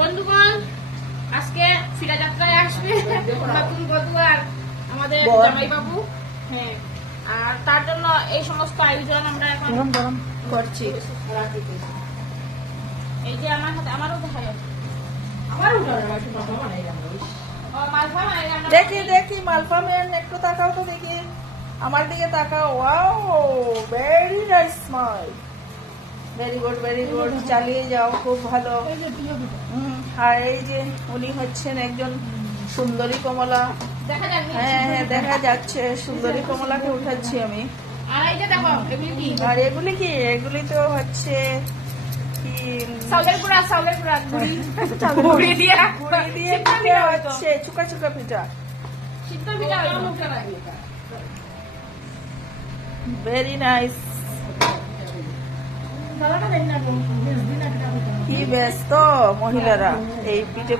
বন্ধুগণ, আজকে ফিরা যাত্রায় আসবে নতুন বধূ আর আমাদের জামাই বাবু। হ্যাঁ, আর তার জন্য এই সমস্ত আয়োজন আমরা এখন করছি। এই যে আমার হাতে আমারও দেখায় দেখি দেখি মালপা মেন একটু তাকাও তো দেখি, আমার দিকে তাকাও। Wow, very nice smile, very good very good, চালিয়ে যাও, খুব ভালো। আর এই যে উনি হচ্ছেন একজন সুন্দরী কমলা। দেখা যাক। হ্যাঁ হ্যাঁ দেখা যাচ্ছে, সুন্দরী কমলাকে উঠাচ্ছি আমি। আর এই যে দেখো এগুলি কি? আর এগুলি কি? এগুলি তো হচ্ছে কি, চাউলের গুঁড়া গুড়ি দিয়ে গুড়ি দিয়ে পিঠা হচ্ছে, চুকা চুকা পিঠা। সিদ্ধ পিঠা হইতো। Very nice. কি ব্যস্ত মহিলারা এই পিঠে